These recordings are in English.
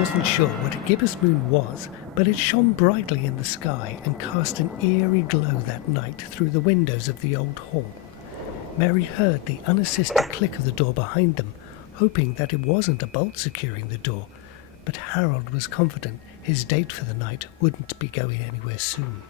wasn't sure what a gibbous moon was, but it shone brightly in the sky and cast an eerie glow that night through the windows of the old hall. Mary heard the unassisted click of the door behind them, hoping that it wasn't a bolt securing the door, but Harold was confident his date for the night wouldn't be going anywhere soon.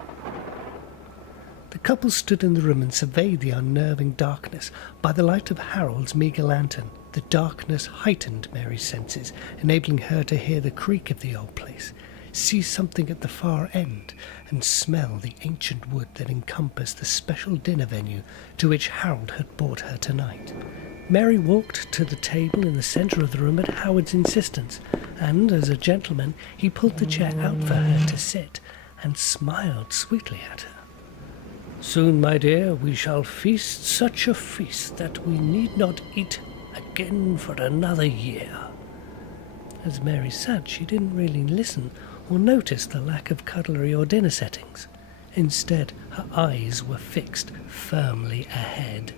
The couple stood in the room and surveyed the unnerving darkness by the light of Harold's meagre lantern. The darkness heightened Mary's senses, enabling her to hear the creak of the old place, see something at the far end, and smell the ancient wood that encompassed the special dinner venue to which Harold had brought her tonight. Mary walked to the table in the centre of the room at Howard's insistence, and, as a gentleman, he pulled the chair out for her to sit, and smiled sweetly at her. "Soon, my dear, we shall feast such a feast that we need not eat again for another year." As Mary sat, she didn't really listen or notice the lack of cutlery or dinner settings. Instead, her eyes were fixed firmly ahead.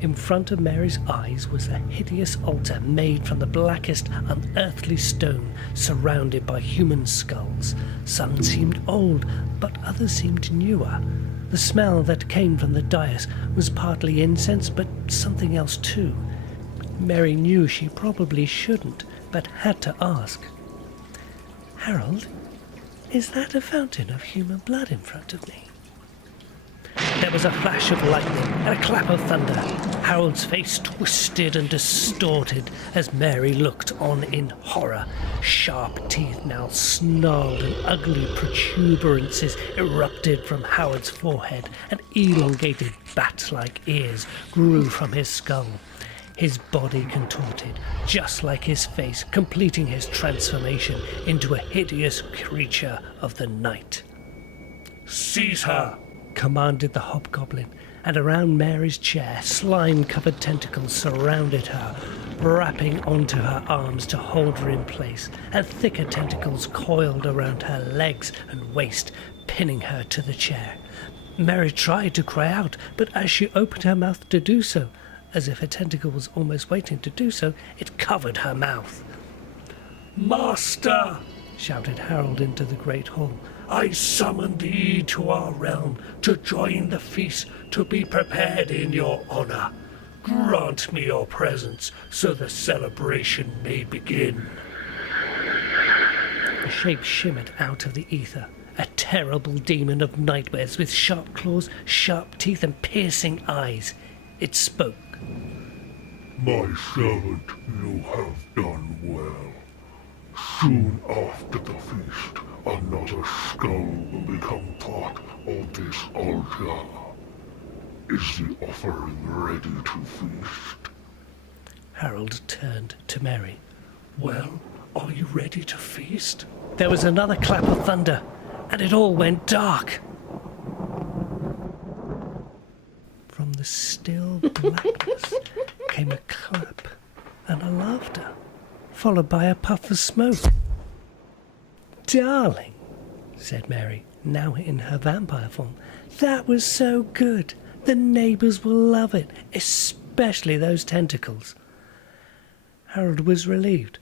In front of Mary's eyes was a hideous altar made from the blackest unearthly stone, surrounded by human skulls. Some seemed old, but others seemed newer. The smell that came from the dais was partly incense, but something else too. Mary knew she probably shouldn't, but had to ask. "Harold, is that a fountain of human blood in front of me?" There was a flash of lightning and a clap of thunder. Harold's face twisted and distorted as Mary looked on in horror. Sharp teeth now snarled and ugly protuberances erupted from Howard's forehead, and elongated bat-like ears grew from his skull. His body contorted, just like his face, completing his transformation into a hideous creature of the night. "Seize her!" commanded the hobgoblin, and around Mary's chair, slime-covered tentacles surrounded her, wrapping onto her arms to hold her in place, and thicker tentacles coiled around her legs and waist, pinning her to the chair. Mary tried to cry out, but as she opened her mouth to do so, as if a tentacle was almost waiting to do so, it covered her mouth. "Master!" shouted Harold into the great hall. "I summon thee to our realm to join the feast to be prepared in your honor. Grant me your presence so the celebration may begin." A shape shimmered out of the ether, a terrible demon of nightmares with sharp claws, sharp teeth, and piercing eyes. It spoke. "My servant, you have done well. Soon after the feast, another skull will become part of this altar. Is the offering ready to feast?" Harold turned to Mary. "Well, are you ready to feast?" There was another clap of thunder, and it all went dark. From the still blackness came a clap and a laughter, followed by a puff of smoke. "Darling," said Mary, now in her vampire form, "that was so good. The neighbours will love it, especially those tentacles." Harold was relieved.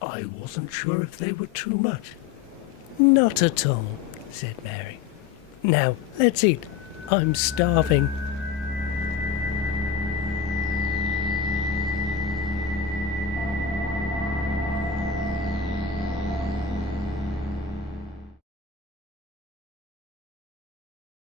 "I wasn't sure if they were too much." "Not at all," said Mary. "Now, let's eat. I'm starving."